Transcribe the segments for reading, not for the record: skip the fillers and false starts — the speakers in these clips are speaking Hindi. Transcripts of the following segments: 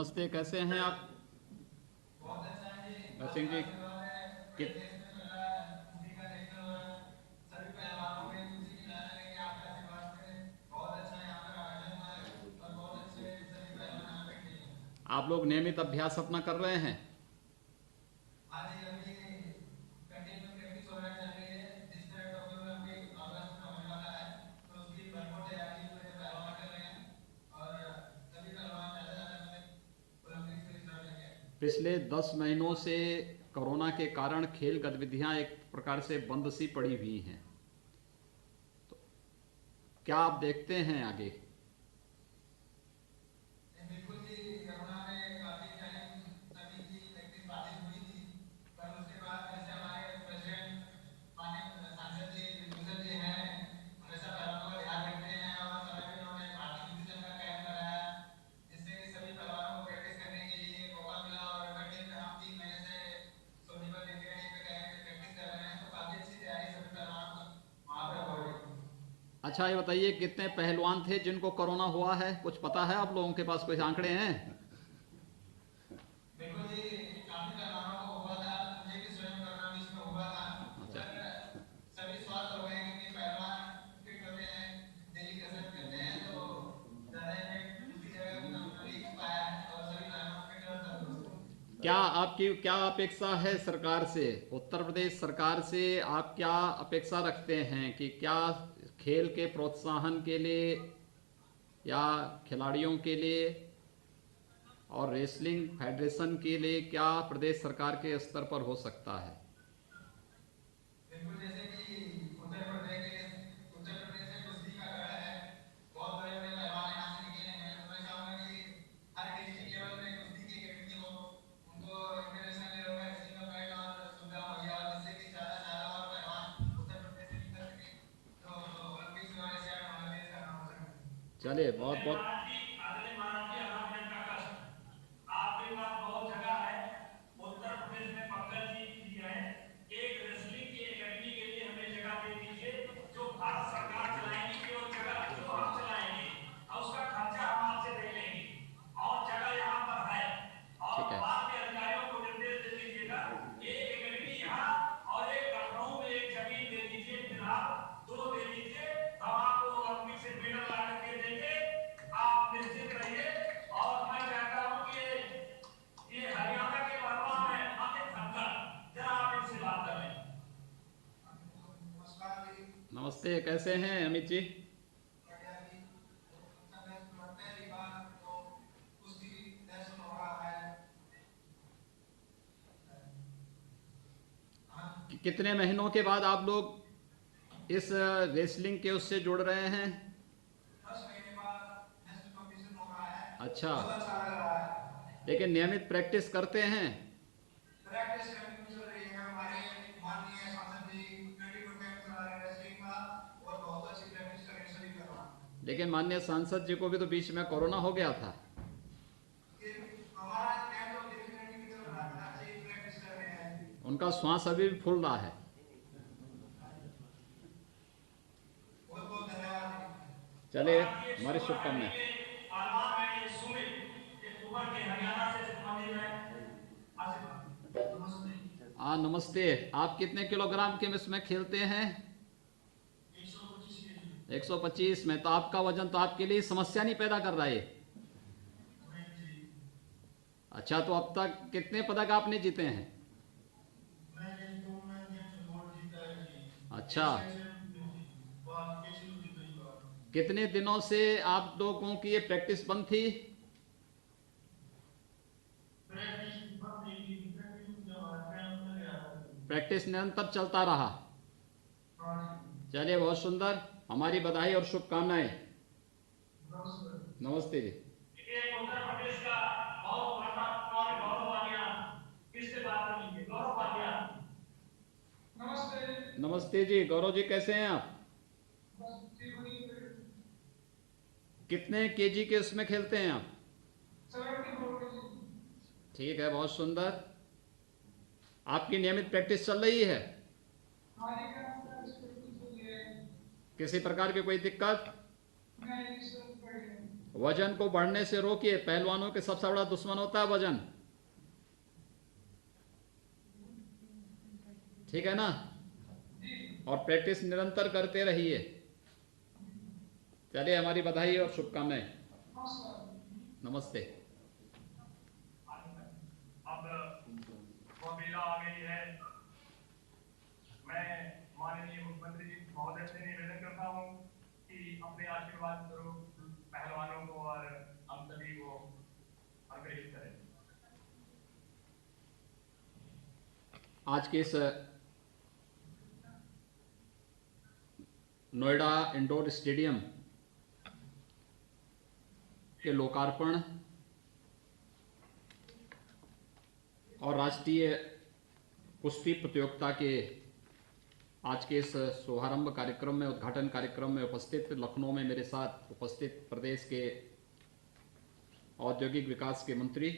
नमस्ते, कैसे हैं आप? बहुत अच्छा है जी। सिंह आपका जी। आशीर्वाद है। पूरे कित देश में जो है मूवी का नेशनल हो रहा है। सभी परिवारों में खुशी की लहर रहेगी आपके आशीर्वाद से। बहुत अच्छा यहाँ पर आयोजन हुआ है और बहुत अच्छे सभी पहलवान यहाँ पे खेले हैं। आप लोग नियमित अभ्यास अपना कर रहे हैं? हाँ जी, अभी कंटिन्यू प्रैक्टिस ऑलरेडी चल रही है। जिस तरह टोक्यो ओलंपिक अगस्त में होने वाला है तो उसकी भरपूर तैयारी पूरे पहलवान कर रहे हैं और सभी पहलवान ज्यादा से ज्यादा मतलब ओलंपिक्स में हिस्सा लेंगे। पिछले 10 महीनों से कोरोना के कारण खेल गतिविधियां एक प्रकार से बंद सी पड़ी हुई हैं। क्या आप देखते हैं आगे? बिल्कुल जी। कोरोना में काफी टाइम सभी की प्रैक्टिस बाधित हुई थी। पर उसके बाद जैसे हमारे प्रेसिडेंट माननीय सांसद जी विभूषण जी हैं, हमेशा पहलवानों का ध्यान रखते हैं और समय पे उन्होंने भारतीय युद्ध संघ का कैंप कराया, जिससे कि सभी पहलवानों को प्रैक्टिस करने के लिए मौका मिला। और कंटिन्यू हम 3 महीने से सोनीपत इंडिया डे पे प्रैक्टिस कर रहे हैं, तो काफी अच्छी तैयारी सभी पहलवानों को वहाँ पे हो रही है। अच्छा, ये बताइए कितने पहलवान थे जिनको कोरोना हुआ है? कुछ पता है? आप लोगों के पास कोई आंकड़े हैं? बिल्कुल जी। काफी पहलवानों को हुआ था, मुझे भी स्वयं कोरोना बीच में हुआ था। अच्छा। पर सभी स्वस्थ हो गए क्योंकि पहलवान फिट होते हैं, डेली कसरत करते हैं, तो ज्यादा इफेक्ट दूसरी जगह उतना उतना नहीं पाया है और सभी पहलवान फिट और तंदुरुस्त हैं। क्या आपकी क्या अपेक्षा है सरकार से? उत्तर प्रदेश सरकार से आप क्या अपेक्षा रखते हैं कि क्या खेल के प्रोत्साहन के लिए या खिलाड़ियों के लिए और रेसलिंग फेडरेशन के लिए क्या प्रदेश सरकार के स्तर पर हो सकता है? बिल्कुल, जैसे कि उत्तर प्रदेश में कुश्ती का गढ़ है। बहुत बड़े बड़े पहलवान यहाँ से निकले हैं, तो मैं चाहूंगा कि हर डिस्ट्रिक्ट लेवल में कुश्ती की एकेडमी हो, उनको इंटरनेशनल लेवल का रेसलिंग का बैंड और सुविधा मुहैया हो, जिससे कि ज्यादा से ज्यादा और पहलवान उत्तर प्रदेश से निकल सके, तो ओलंपिक्स में हमारे शहर हमारे देश का नाम हो सके। चलिए, बहुत आदरणीय बहुत महाराज जी, आदरणीय महाराज जी, आगामी दिन का कष्ट आपके पास बहुत जगह है। उत्तर प्रदेश में पंकज जी हैं, एक रेसलिंग की एकेडमी के लिए हमें जगह दे दीजिए, जो भारत सरकार चलाएंगी, जो जगह जो हम चलाएंगे और उसका खर्चा हम आपसे दे लेंगे और जगह यहाँ पर है। और ठीक है। बाद में अधिकारियों को निर्देश दे दीजिएगा, एक एकेडमी यहाँ और एक लखनऊ में एक जमीन दे दीजिए, फिलहाल दो दे दीजिए। हम आपको ओलंपिक से मेडल ला करके देंगे, आप निश्चित रहिए। और मैं कहता हूं कि ये हरियाणा के पहलवान है अमित धनखड़, जरा आप इनसे बात कर लें। नमस्कार जी। नमस्ते, कैसे हैं अमित जी? बढ़िया जी। समय पहली बार तो कुश्ती नेशनल हो रहा है। हाँ। कितने महीनों के बाद आप लोग इस रेसलिंग के उससे जुड़ रहे हैं? 10 महीने बाद नेशनल कॉम्पिटिशन हो रहा है। अच्छा। बहुत अच्छा लग रहा है। लेकिन नियमित प्रैक्टिस करते हैं? प्रैक्टिस कंटिन्यू चल रही है। हमारे माननीय सांसद जी कंटिन्यू कैंप चला रहे हैं रेसलिंग का और बहुत अच्छी प्रैक्टिस कर रहे हैं सभी पहलवान। लेकिन माननीय सांसद जी को भी तो बीच में कोरोना हो गया था। फिर हमारा कैंप तो दिन कंटिन्यू चल रहा है, अच्छी प्रैक्टिस कर रहे हैं। उनका श्वास अभी भी फूल रहा है। बहुत बहुत धन्यवाद। चलिए, महाराज जी, एक हमारी सुपर हड्डी शुभकामनाएं। के पहलवान है, ये सुमित, एक उबर के हरियाणा से संबंधित है। आशीर्वाद। नमस्ते। हाँ, नमस्ते। आप कितने किलोग्राम के इसमें खेलते हैं? 125 केजी। 125 में? तो आपका वजन तो आपके लिए समस्या नहीं पैदा कर रहा है? नहीं जी। अच्छा, तो अब तक कितने पदक आपने जीते हैं? मैंने तो मैं गेम्स गोल्ड जीता है जी, अच्छा। एशियन बात एशियन जीत रही बात। कितने दिनों से आप लोगों की ये प्रैक्टिस बंद थी? प्रैक्टिस बंद नहीं की, प्रैक्टिस जब कैंप में गया था। प्रैक्टिस निरंतर चलता रहा? हाँ जी। चलिए, बहुत सुंदर। हमारी बधाई और शुभकामनाएं। नमस्कार। नमस्ते जी। एक उत्तर प्रदेश का बहुत बड़ा और गौरव वालिया, किससे बात करेंगे, गौरव वालिया। नमस्ते। नमस्ते जी, गौरव जी, कैसे हैं आप? बस ठीक हुई। कितने केजी के उसमें खेलते हैं आप? 74 केजी। ठीक है, बहुत सुंदर। आपकी नियमित प्रैक्टिस चल रही है? हमारी क्या स्थिति है? किसी प्रकार की कोई दिक्कत? नहीं सर, बढ़िया। वजन को बढ़ने से रोकिए। पहलवानों के सबसे बड़ा दुश्मन होता है वजन, ठीक है ना? और प्रैक्टिस निरंतर करते रहिए। चलिए, हमारी बधाई और शुभकामनाएं। नमस्ते। अब वह बेला आ गई है। मैं माननीय मुख्यमंत्री जी महोदय से निवेदन करता हूँ कि अपने आशीर्वाद स्वरूप पहलवानों को और हम सभी को अनुग्रहित करें। आज के इस नोएडा इंडोर स्टेडियम के लोकार्पण और राष्ट्रीय कुश्ती प्रतियोगिता के आज के इस शुभारंभ कार्यक्रम में, उद्घाटन कार्यक्रम में उपस्थित, लखनऊ में मेरे साथ उपस्थित प्रदेश के औद्योगिक विकास के मंत्री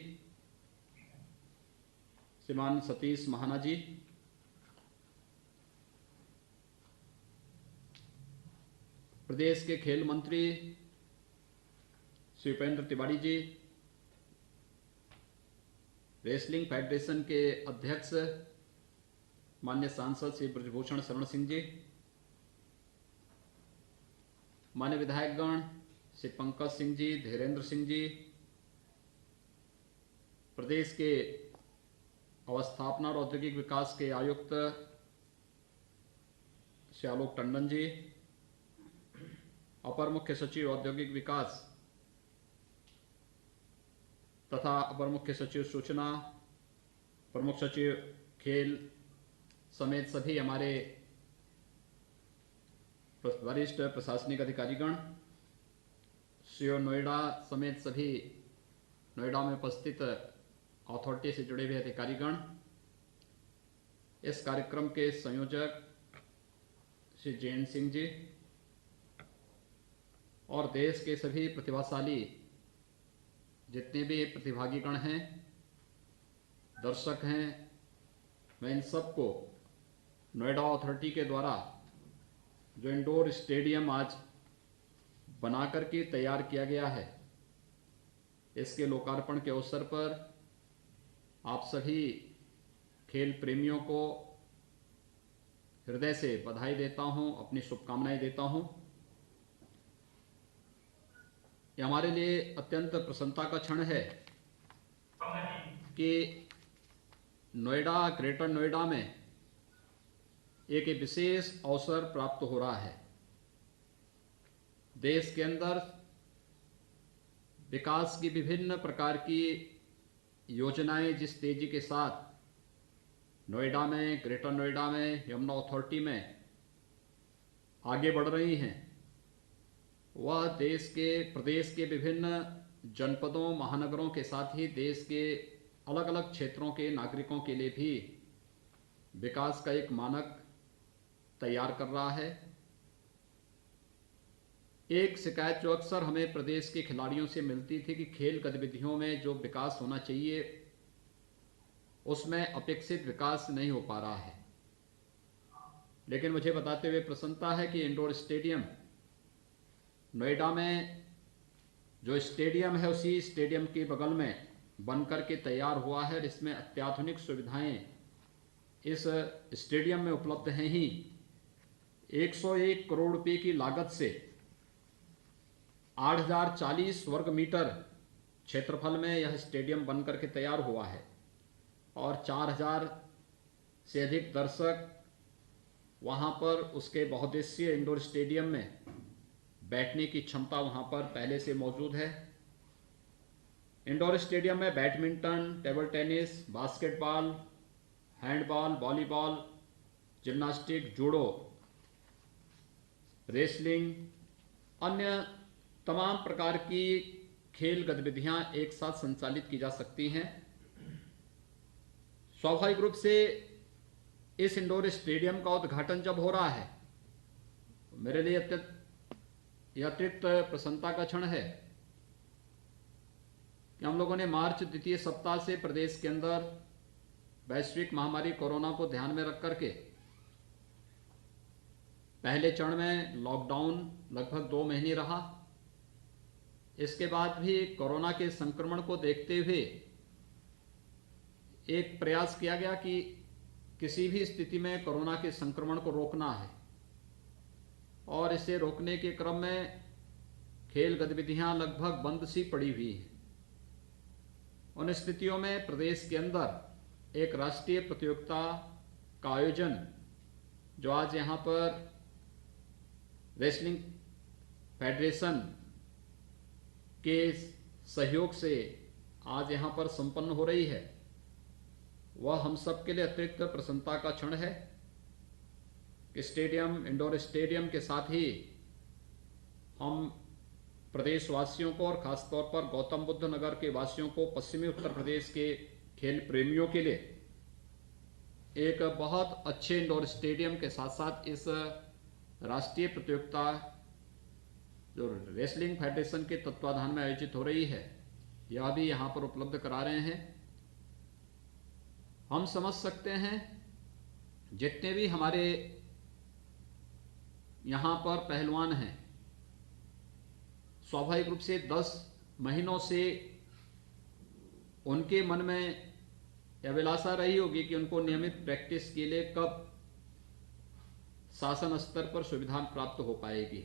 श्रीमान सतीश महाना जी, प्रदेश के खेल मंत्री श्री उपेंद्र तिवारी जी, रेसलिंग फेडरेशन के अध्यक्ष माननीय सांसद श्री ब्रजभूषण शरण सिंह जी, माननीय विधायकगण श्री पंकज सिंह जी, धीरेन्द्र सिंह जी, प्रदेश के अवस्थापना और औद्योगिक विकास के आयुक्त श्री आलोक टंडन जी, अपर मुख्य सचिव औद्योगिक विकास तथा अपर मुख्य सचिव सूचना, प्रमुख सचिव खेल समेत सभी हमारे वरिष्ठ प्रशासनिक अधिकारीगण, सीओ नोएडा समेत सभी नोएडा में उपस्थित अथॉरिटी से जुड़े हुए अधिकारीगण, इस कार्यक्रम के संयोजक श्री जैन सिंह जी और देश के सभी प्रतिभाशाली जितने भी प्रतिभागीगण हैं, दर्शक हैं, मैं इन सबको नोएडा अथॉरिटी के द्वारा जो इंडोर स्टेडियम आज बना करके तैयार किया गया है, इसके लोकार्पण के अवसर पर आप सभी खेल प्रेमियों को हृदय से बधाई देता हूं, अपनी शुभकामनाएं देता हूं। ये हमारे लिए अत्यंत प्रसन्नता का क्षण है कि नोएडा, ग्रेटर नोएडा में एक विशेष अवसर प्राप्त हो रहा है। देश के अंदर विकास की विभिन्न प्रकार की योजनाएं जिस तेजी के साथ नोएडा में, ग्रेटर नोएडा में, यमुना अथॉरिटी में आगे बढ़ रही हैं, वह देश के, प्रदेश के विभिन्न जनपदों, महानगरों के साथ ही देश के अलग अलग क्षेत्रों के नागरिकों के लिए भी विकास का एक मानक तैयार कर रहा है। एक शिकायत जो अक्सर हमें प्रदेश के खिलाड़ियों से मिलती थी कि खेल गतिविधियों में जो विकास होना चाहिए उसमें अपेक्षित विकास नहीं हो पा रहा है, लेकिन मुझे बताते हुए प्रसन्नता है कि इंडोर स्टेडियम नोएडा में जो स्टेडियम है उसी स्टेडियम के बगल में बनकर के तैयार हुआ है। इसमें अत्याधुनिक सुविधाएं इस स्टेडियम में उपलब्ध हैं ही। 101 करोड़ रुपए की लागत से 8040 वर्ग मीटर क्षेत्रफल में यह स्टेडियम बनकर के तैयार हुआ है और 4000 से अधिक दर्शक वहां पर उसके बहुउद्देशीय इंडोर स्टेडियम में बैठने की क्षमता वहां पर पहले से मौजूद है। इंडोर स्टेडियम में badminton, table tennis, basketball, handball, volleyball, gymnastic, judo, wrestling, अन्य तमाम प्रकार की खेल गतिविधियां एक साथ संचालित की जा सकती हैं। स्वाभाविक रूप से इस इंडोर स्टेडियम का उद्घाटन जब हो रहा है, मेरे लिए अतिरिक्त प्रसन्नता का क्षण है कि हम लोगों ने मार्च द्वितीय सप्ताह से प्रदेश के अंदर वैश्विक महामारी कोरोना को ध्यान में रख करके पहले चरण में लॉकडाउन लगभग 2 महीने रहा इसके बाद भी कोरोना के संक्रमण को देखते हुए एक प्रयास किया गया कि किसी भी स्थिति में कोरोना के संक्रमण को रोकना है, और इसे रोकने के क्रम में खेल गतिविधियां लगभग बंद सी पड़ी हुई हैं। उन स्थितियों में प्रदेश के अंदर एक राष्ट्रीय प्रतियोगिता का आयोजन, जो आज यहाँ पर रेसलिंग फेडरेशन के सहयोग से आज यहाँ पर संपन्न हो रही है, वह हम सब के लिए अतिरिक्त प्रसन्नता का क्षण है कि स्टेडियम, इंडोर स्टेडियम के साथ ही हम प्रदेशवासियों को और खासतौर पर गौतम बुद्ध नगर के वासियों को, पश्चिमी उत्तर प्रदेश के खेल प्रेमियों के लिए एक बहुत अच्छे इंडोर स्टेडियम के साथ साथ इस राष्ट्रीय प्रतियोगिता जो रेसलिंग फेडरेशन के तत्वाधान में आयोजित हो रही है, यह भी यहाँ पर उपलब्ध करा रहे हैं। हम समझ सकते हैं जितने भी हमारे यहाँ पर पहलवान हैं, स्वाभाविक रूप से 10 महीनों से उनके मन में अभिलाषा रही होगी कि उनको नियमित प्रैक्टिस के लिए कब शासन स्तर पर सुविधा प्राप्त हो पाएगी।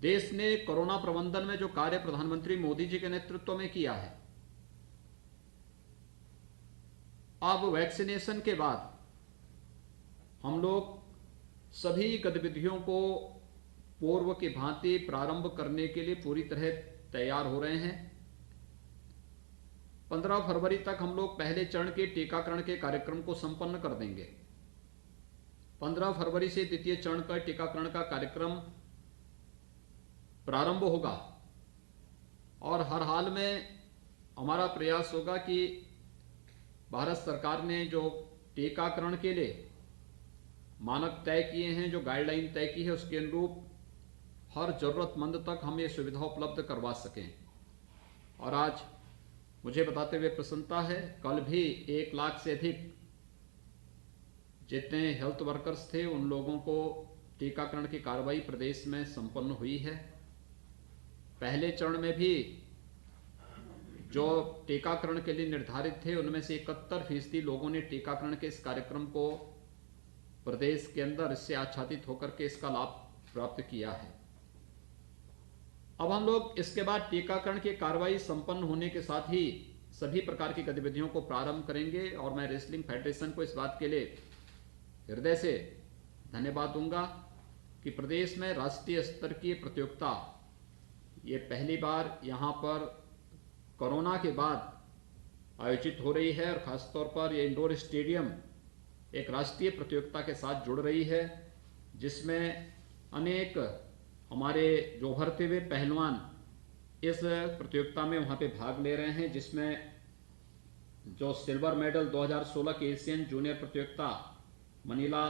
देश ने कोरोना प्रबंधन में जो कार्य प्रधानमंत्री मोदी जी के नेतृत्व में किया है, अब वैक्सीनेशन के बाद हम लोग सभी गतिविधियों को पूर्व की भांति प्रारंभ करने के लिए पूरी तरह तैयार हो रहे हैं। 15 फरवरी तक हम लोग पहले चरण के टीकाकरण के कार्यक्रम को संपन्न कर देंगे। 15 फरवरी से द्वितीय चरण का टीकाकरण का कार्यक्रम प्रारंभ होगा, और हर हाल में हमारा प्रयास होगा कि भारत सरकार ने जो टीकाकरण के लिए मानक तय किए हैं, जो गाइडलाइन तय की है, उसके अनुरूप हर जरूरतमंद तक हम ये सुविधा उपलब्ध करवा सकें। और आज मुझे बताते हुए प्रसन्नता है, कल भी 1 लाख से अधिक जितने हेल्थ वर्कर्स थे उन लोगों को टीकाकरण की कार्रवाई प्रदेश में संपन्न हुई है। पहले चरण में भी जो टीकाकरण के लिए निर्धारित थे उनमें से 71% लोगों ने टीकाकरण के इस कार्यक्रम को प्रदेश के अंदर इससे आच्छादित होकर के इसका लाभ प्राप्त किया है। अब हम लोग इसके बाद टीकाकरण की कार्रवाई संपन्न होने के साथ ही सभी प्रकार की गतिविधियों को प्रारंभ करेंगे, और मैं रेसलिंग फेडरेशन को इस बात के लिए हृदय से धन्यवाद दूंगा कि प्रदेश में राष्ट्रीय स्तर की प्रतियोगिता ये पहली बार यहाँ पर कोरोना के बाद आयोजित हो रही है, और खासतौर पर ये इंडोर स्टेडियम एक राष्ट्रीय प्रतियोगिता के साथ जुड़ रही है, जिसमें अनेक हमारे जो उभरते हुए पहलवान इस प्रतियोगिता में वहाँ पे भाग ले रहे हैं, जिसमें जो सिल्वर मेडल 2016 के एशियन जूनियर प्रतियोगिता मनीला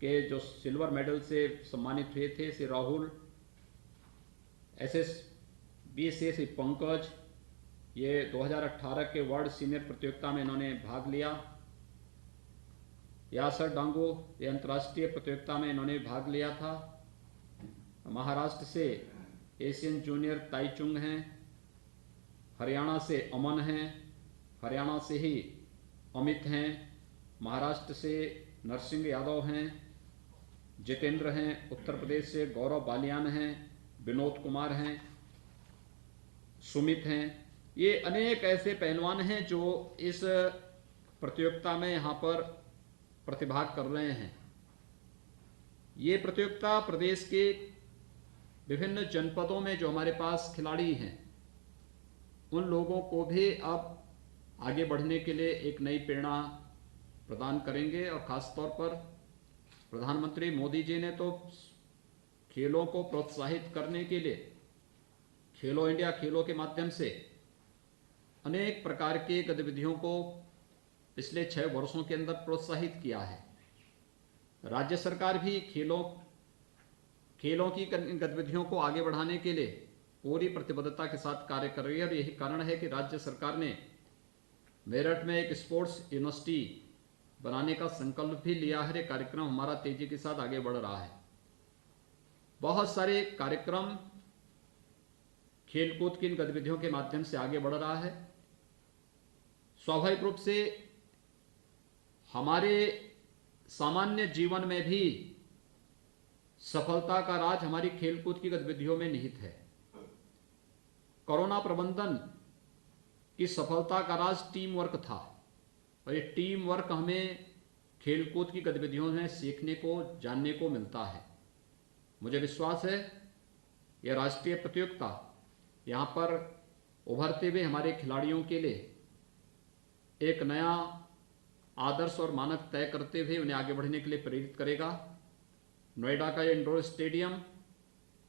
के जो सिल्वर मेडल से सम्मानित हुए थे, श्री राहुल, SSBC श्री पंकज, ये 2018 के वर्ल्ड सीनियर प्रतियोगिता में इन्होंने भाग लिया। यासर डांगो, ये अंतर्राष्ट्रीय प्रतियोगिता में इन्होंने भाग लिया था। महाराष्ट्र से एशियन जूनियर ताइचुंग हैं, हरियाणा से अमन हैं, हरियाणा से ही अमित हैं, महाराष्ट्र से नरसिंह यादव हैं, जितेंद्र हैं, उत्तर प्रदेश से गौरव बालियान हैं, विनोद कुमार हैं, सुमित हैं। ये अनेक ऐसे पहलवान हैं जो इस प्रतियोगिता में यहाँ पर प्रतिभाग कर रहे हैं। ये प्रतियोगिता प्रदेश के विभिन्न जनपदों में जो हमारे पास खिलाड़ी हैं उन लोगों को भी अब आगे बढ़ने के लिए एक नई प्रेरणा प्रदान करेंगे, और खासतौर पर प्रधानमंत्री मोदी जी ने तो खेलों को प्रोत्साहित करने के लिए खेलो इंडिया खेलों के माध्यम से अनेक प्रकार की गतिविधियों को पिछले 6 वर्षों के अंदर प्रोत्साहित किया है। राज्य सरकार भी खेलों की गतिविधियों को आगे बढ़ाने के लिए पूरी प्रतिबद्धता के साथ कार्य कर रही है, और यही कारण है कि राज्य सरकार ने मेरठ में एक स्पोर्ट्स यूनिवर्सिटी बनाने का संकल्प भी लिया है। ये कार्यक्रम हमारा तेजी के साथ आगे बढ़ रहा है। बहुत सारे कार्यक्रम खेलकूद की इन गतिविधियों के माध्यम से आगे बढ़ रहा है। स्वाभाविक रूप से हमारे सामान्य जीवन में भी सफलता का राज हमारी खेलकूद की गतिविधियों में निहित है। कोरोना प्रबंधन की सफलता का राज टीम वर्क था और ये टीम वर्क हमें खेलकूद की गतिविधियों में सीखने को, जानने को मिलता है। मुझे विश्वास है यह राष्ट्रीय प्रतियोगिता यहाँ पर उभरते हुए हमारे खिलाड़ियों के लिए एक नया आदर्श और मानक तय करते हुए उन्हें आगे बढ़ने के लिए प्रेरित करेगा। नोएडा का ये इंडोर स्टेडियम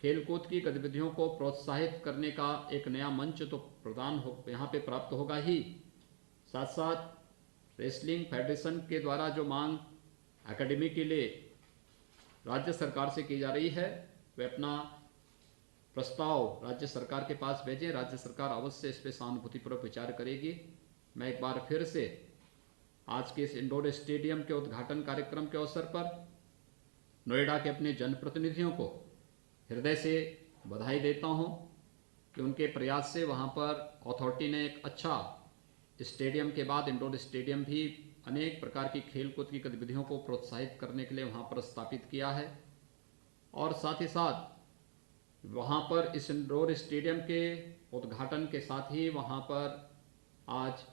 खेलकूद की गतिविधियों को प्रोत्साहित करने का एक नया मंच तो प्रदान हो यहाँ पे प्राप्त होगा ही, साथ साथ रेसलिंग फेडरेशन के द्वारा जो मांग एकेडमी के लिए राज्य सरकार से की जा रही है, वे अपना प्रस्ताव राज्य सरकार के पास भेजें। राज्य सरकार अवश्य इस पर सहानुभूतिपूर्वक विचार करेगी। मैं एक बार फिर से आज के इस इंडोर स्टेडियम के उद्घाटन कार्यक्रम के अवसर पर नोएडा के अपने जनप्रतिनिधियों को हृदय से बधाई देता हूं कि उनके प्रयास से वहां पर अथॉरिटी ने एक अच्छा स्टेडियम के बाद इंडोर स्टेडियम भी अनेक प्रकार की खेलकूद की गतिविधियों को प्रोत्साहित करने के लिए वहां पर स्थापित किया है। और साथ ही साथ वहां पर इस इंडोर स्टेडियम के उद्घाटन के साथ ही वहां पर आज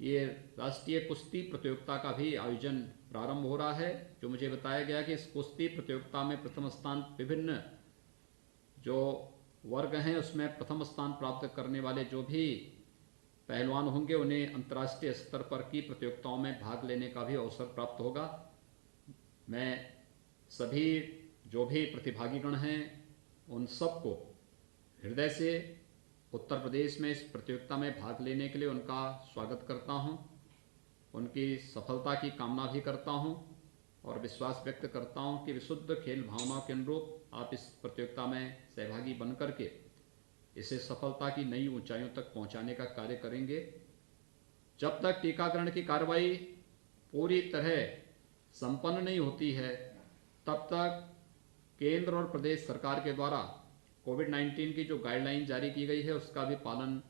ये राष्ट्रीय कुश्ती प्रतियोगिता का भी आयोजन प्रारंभ हो रहा है, जो मुझे बताया गया कि इस कुश्ती प्रतियोगिता में प्रथम स्थान, विभिन्न जो वर्ग हैं उसमें प्रथम स्थान प्राप्त करने वाले जो भी पहलवान होंगे उन्हें अंतर्राष्ट्रीय स्तर पर की प्रतियोगिताओं में भाग लेने का भी अवसर प्राप्त होगा। मैं सभी जो भी प्रतिभागीगण हैं उन सबको हृदय से उत्तर प्रदेश में इस प्रतियोगिता में भाग लेने के लिए उनका स्वागत करता हूं, उनकी सफलता की कामना भी करता हूं और विश्वास व्यक्त करता हूं कि विशुद्ध खेल भावनाओं के अनुरूप आप इस प्रतियोगिता में सहभागी बनकर के इसे सफलता की नई ऊंचाइयों तक पहुंचाने का कार्य करेंगे। जब तक टीकाकरण की कार्रवाई पूरी तरह संपन्न नहीं होती है, तब तक केंद्र और प्रदेश सरकार के द्वारा कोविड-19 की जो गाइडलाइन जारी की गई है उसका भी पालन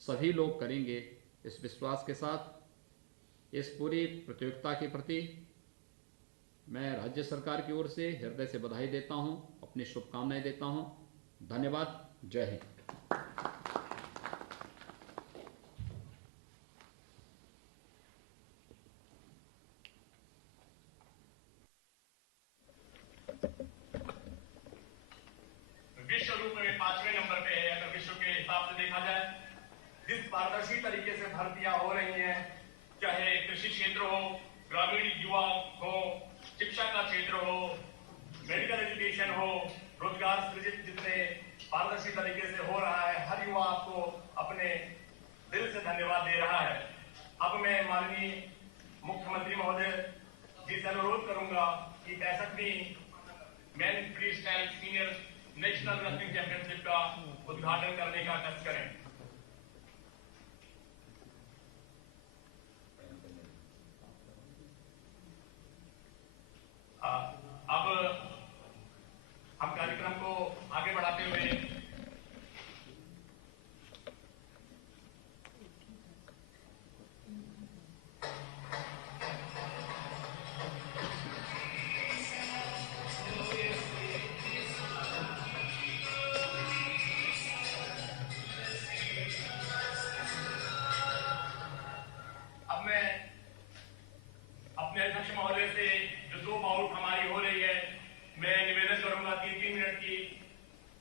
सभी लोग करेंगे। इस विश्वास के साथ इस पूरी प्रतियोगिता के प्रति मैं राज्य सरकार की ओर से हृदय से बधाई देता हूं, अपनी शुभकामनाएं देता हूं। धन्यवाद। जय हिंद। विश्व रूप में 5वें नंबर पे है। अगर विश्व के हिसाब से देखा जाए, जिस पारदर्शी तरीके से भर्तियां हो रही हैं, चाहे कृषि क्षेत्र हो, ग्रामीण युवा हो, शिक्षा का क्षेत्र हो, मेडिकल एजुकेशन हो, रोजगार सृजित जितने पारदर्शी तरीके से हो रहा है, हर युवा आपको अपने दिल से धन्यवाद दे रहा है। अब मैं माननीय मुख्यमंत्री महोदय जी से अनुरोध करूंगा कि 65वीं men freestyle senior national wrestling championship का उद्घाटन करने का कष्ट करें। अब हम कार्यक्रम को आगे बढ़ाते हुए अब मैं अपने अध्यक्ष महोदय से जो 2 बाउट हमारी हो रही है, मैं निवेदन करूंगा कि 3 मिनट की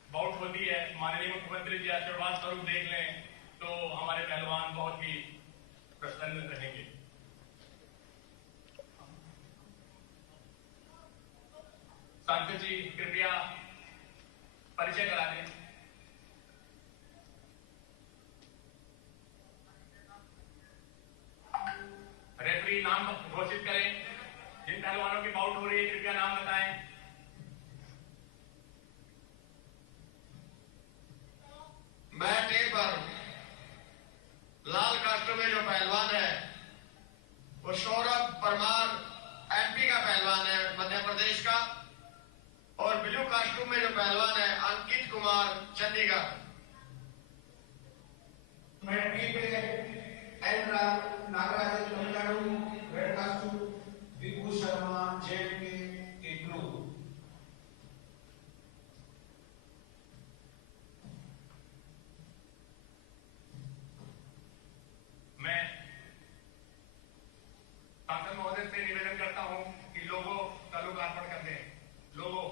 बाउट होती है। माननीय मुख्यमंत्री जी आशीर्वाद स्वरूप देख लें तो हमारे पहलवान बहुत ही प्रसन्न रहेंगे। सांसद जी कृपया परिचय करा दें। रेफरी नाम घोषित करें। जिन पहलवानों की बाउट हो रही है कृपया नाम बताएं। मैट ए पर लाल कास्ट में जो पहलवान है वो सौरभ परमार एमपी का पहलवान है, मध्य प्रदेश का, और ब्लू कास्ट पे एन नागराजन तमिलनाडु, रेड कास्टू विभू शर्मा जेके इग्नू। मैं सांसद महोदय से निवेदन करता हूं कि लोगो का लोकार्पण कर दें। लोगो,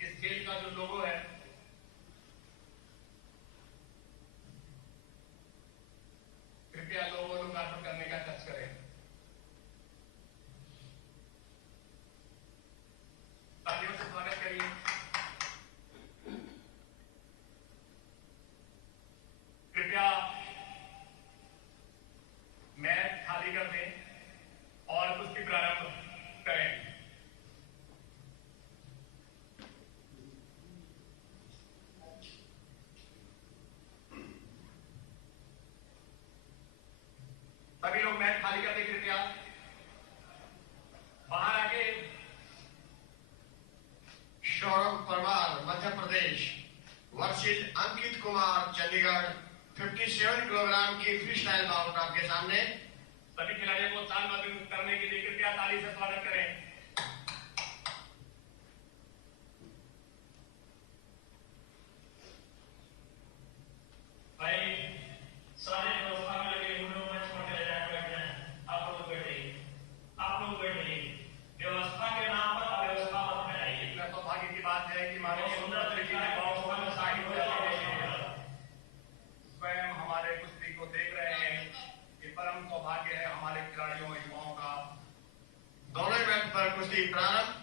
इस खेल का जो लोगो है, कृपया लोगो लोकार्पण करने का टच करें। तालियों से स्वागत करिए। कृपया मैच खाली कर दें और कुश्ती प्रारंभ करें। सभी लोग मैच खाली कर दें कृपया। बाहर आके। सौरभ परमार मध्य प्रदेश वर्सेस अंकित कुमार चंडीगढ़ 57 किलोग्राम की फ्री स्टाइल बाउट आपके सामने। सभी खिलाड़ियों को तालबद्ध करने के लिए कृपया ताली से स्वागत करें। भाई सारे व्यवस्था में लगे हुए मंच पर चले जाए। आप लोग बैठिए, आप लोग बैठिए। व्यवस्था के नाम पर अव्यवस्था मत फैलाइए। इतना सौभाग्य की बात है कि माननीय सुंदर तरीके से व्यवस्था में शाही हो स्वयं हमारे कुश्ती को देख रहे हैं। ये परम सौभाग्य है हमारे खिलाड़ियों युवाओं का। दोनों मैच पर कुश्ती प्रारंभ।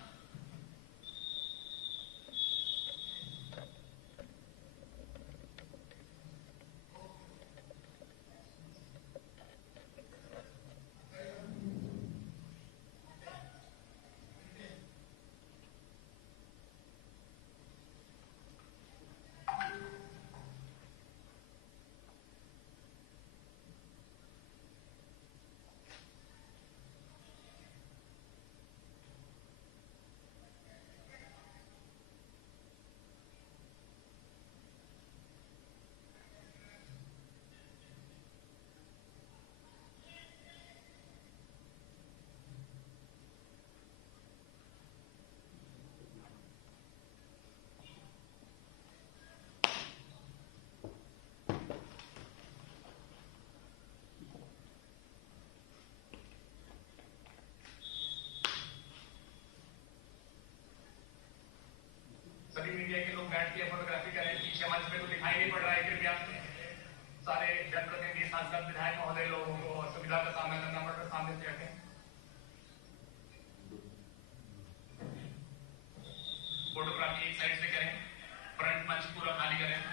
सभी मीडिया के लोग बैठ के फोटोग्राफी करें। पीछे मंच पे तो दिखाई नहीं पड़ रहा है। कृपया सारे जनप्रतिनिधि, सांसद, विधायक महोदय लोगों को असुविधा का सामना करना पड़ रहा है, सामने से हटें। फोटोग्राफी एक साइड से करें। फ्रंट मंच पूरा खाली करें।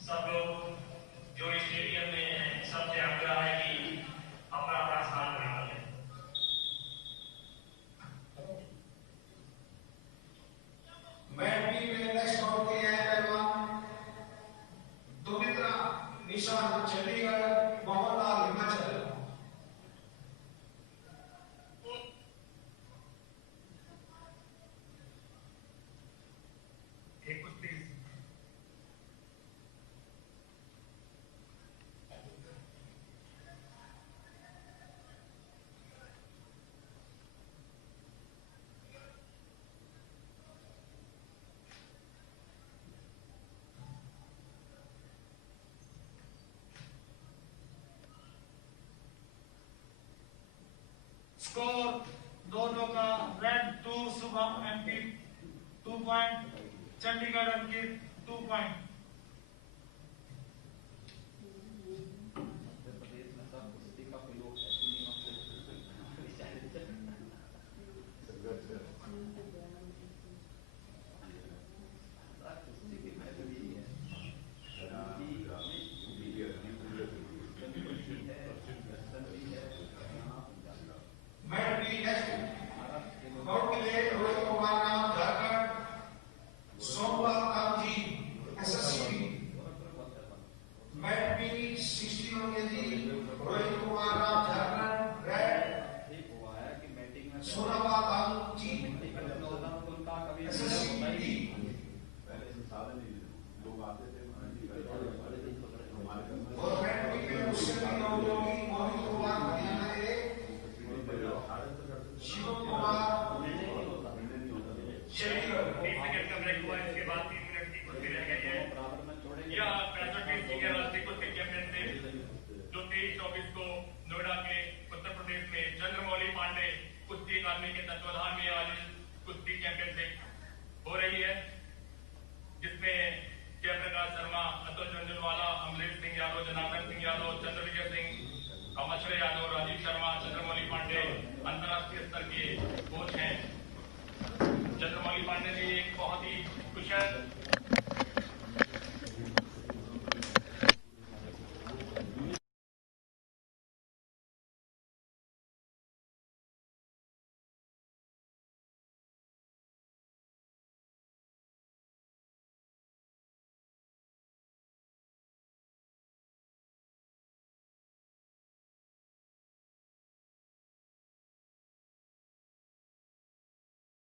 सब लोग जो स्टेडियम में हैं, सबसे आग्रह है कि अपना अपना स्थान बना लें। मैं भी मेरे नेक्स्ट राउंड के लिए आया पहलवान दुमित्रा निशान चंडीगढ़ मोहनलाल हिमाचल। एक कुश्ती स्कोर दोनों का red 2 Shubham MP 2 point, Chandigarh Ankit 2 point.